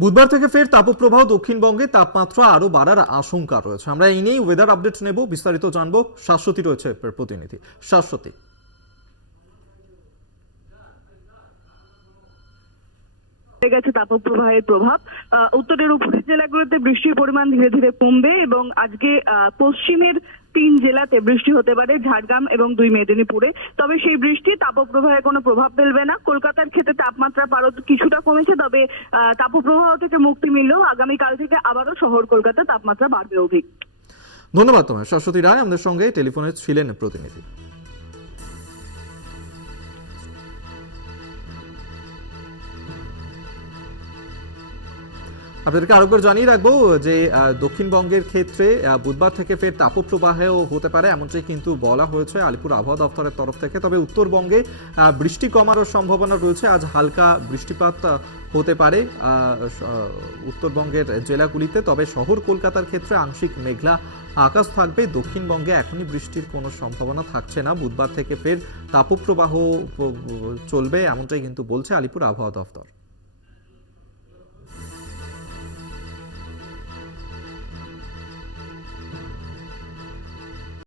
বুধবার থেকে ফের তাপপ্রবাহ দক্ষিণবঙ্গে তাপমাত্রা আরও বাড়ার আশঙ্কা রয়েছে। আমরা এই নিয়েই ওয়েদার আপডেট নেব, বিস্তারিত জানব। শাশ্বতী রয়েছে প্রতিনিধি। শাশ্বতী। গেছে তাপপ্রবাহের প্রভাব। উত্তরের উপরের জেলাগুলোতে বৃষ্টির পরিমাণ ধীরে ধীরে কমবে এবং আজকে পশ্চিমের তিন জেলাতে বৃষ্টি হতে পারে, ঝাড়গ্রাম এবং দুই মেদিনীপুরে। তবে সেই বৃষ্টি তাপপ্রবাহের কোনো প্রভাব ফেলবে না। কলকাতার ক্ষেত্রে তাপমাত্রা পারদ কিছুটা কমেছে, তবে তাপপ্রবাহ থেকে মুক্তি মিললেও আগামীকাল থেকে আবারও শহর কলকাতা তাপমাত্রা বাড়বে অভিক ধন্যবাদ তোমায় শাশ্বতী রায় আমাদের সঙ্গে টেলিফোনে ছিলেন প্রতিনিধি। আপনাদেরকে আরও করে জানিয়ে রাখব যে দক্ষিণবঙ্গের ক্ষেত্রে বুধবার থেকে ফের তাপপ্রবাহেও হতে পারে, এমনটাই কিন্তু বলা হয়েছে আলিপুর আবহাওয়া দপ্তরের তরফ থেকে। তবে উত্তরবঙ্গে বৃষ্টি কমারও সম্ভাবনা রয়েছে, আজ হালকা বৃষ্টিপাত হতে পারে উত্তরবঙ্গের জেলাগুলিতে। তবে শহর কলকাতার ক্ষেত্রে আংশিক মেঘলা আকাশ থাকবে, দক্ষিণবঙ্গে এখনই বৃষ্টির কোনো সম্ভাবনা থাকছে না। বুধবার থেকে ফের তাপপ্রবাহ চলবে, এমনটাই কিন্তু বলছে আলিপুর আবহাওয়া দপ্তর।